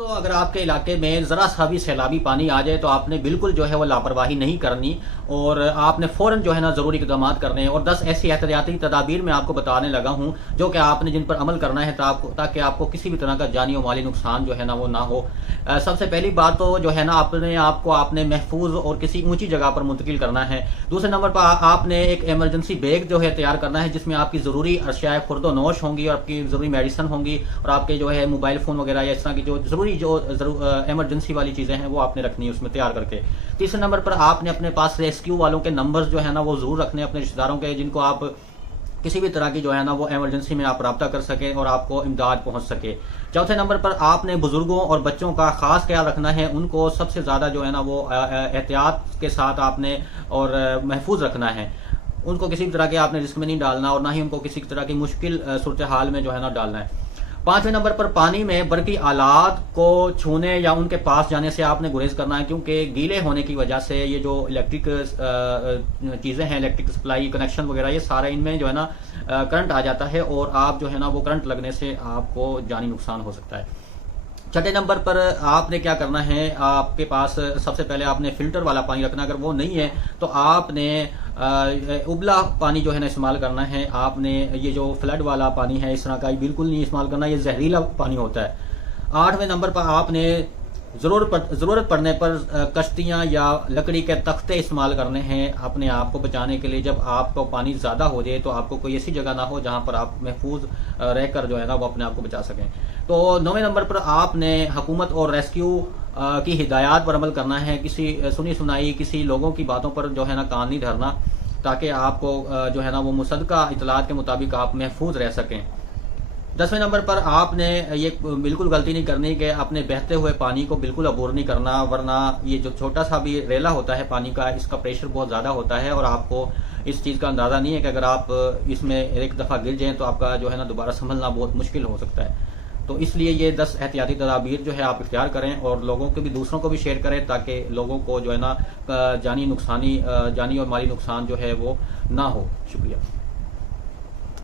तो अगर आपके इलाके में ज़रा सा भी सैलाबी पानी आ जाए तो आपने बिल्कुल जो है वो लापरवाही नहीं करनी और आपने फ़ौरन जो है ना ज़रूरी इक़दाम करने हैं। और 10 ऐसी एहतियाती तदाबीर मैं आपको बताने लगा हूँ जो कि आपने जिन पर अमल करना है ताकि आपको किसी भी तरह का जानी और माली नुकसान जो है ना वो ना हो। सबसे पहली बात तो जो है ना अपने आप को आपने महफूज और किसी ऊंची जगह पर मुंतकिल करना है। दूसरे नंबर पर आपने एक इमरजेंसी बैग जो है तैयार करना है जिसमें आपकी ज़रूरी अशियाए खुर्दोनोश होंगी और आपकी ज़रूरी मेडिसिन होंगी और आपके जो है मोबाइल फ़ोन वगैरह या इस तरह की जो ज़रूरी जो इमरजेंसी वाली चीज़ें हैं वो आपने रखनी है उसमें तैयार करके। तीसरे नंबर पर आपने अपने पास रेस्क्यू वालों के नंबर्स जो है ना वो ज़रूर रखने अपने रिश्तेदारों के, जिनको आप किसी भी तरह की जो है ना वो इमरजेंसी में आप रब्ता कर सके और आपको इमदाद पहुंच सके। चौथे नंबर पर आपने बुजुर्गों और बच्चों का खास ख्याल रखना है, उनको सबसे ज़्यादा जो है ना वो एहतियात के साथ आपने और महफूज रखना है। उनको किसी भी तरह के आपने रिस्क में नहीं डालना और ना ही उनको किसी तरह की मुश्किल सूरत हाल में जो है ना डालना है। पांचवें नंबर पर पानी में बरकी आलात को छूने या उनके पास जाने से आपने गुरेज करना है, क्योंकि गीले होने की वजह से ये जो इलेक्ट्रिक चीज़ें हैं, इलेक्ट्रिक सप्लाई कनेक्शन वगैरह, ये सारा इनमें जो है ना करंट आ जाता है और आप जो है ना वो करंट लगने से आपको जानी नुकसान हो सकता है। छठे नंबर पर आपने क्या करना है, आपके पास सबसे पहले आपने फिल्टर वाला पानी रखना। अगर वो नहीं है तो आपने उबला पानी जो है ना इस्तेमाल करना है। आपने ये जो फ्लड वाला पानी है इस तरह का बिल्कुल नहीं इस्तेमाल करना, ये जहरीला पानी होता है। आठवें नंबर पर आपने ज़रूरत पड़ने पर कश्तियाँ या लकड़ी के तख्ते इस्तेमाल करने हैं अपने आप को बचाने के लिए। जब आपको पानी ज़्यादा हो जाए तो आपको कोई ऐसी जगह ना हो जहाँ पर आप महफूज रहकर जो है ना वो अपने आप को बचा सकें। तो 9वें नंबर पर आपने हुकूमत और रेस्क्यू की हिदायत पर अमल करना है। किसी सुनी सुनाई किसी लोगों की बातों पर जो है ना कान नहीं धरना, ताकि आपको जो है ना वो मुसद्दका इतलात के मुताबिक आप महफूज रह सकें। 10वें नंबर पर आपने ये बिल्कुल गलती नहीं करनी कि अपने बहते हुए पानी को बिल्कुल अबूर नहीं करना, वरना ये जो छोटा सा भी रेला होता है पानी का, इसका प्रेशर बहुत ज़्यादा होता है और आपको इस चीज़ का अंदाज़ा नहीं है कि अगर आप इसमें एक दफ़ा गिर जाएँ तो आपका जो है ना दोबारा संभलना बहुत मुश्किल हो सकता है। तो इसलिए ये 10 एहतियाती तदाबीर जो है आप इख्तियार करें और लोगों को भी, दूसरों को भी शेयर करें, ताकि लोगों को जो है ना जानी और माली नुकसान जो है वो ना हो। शुक्रिया।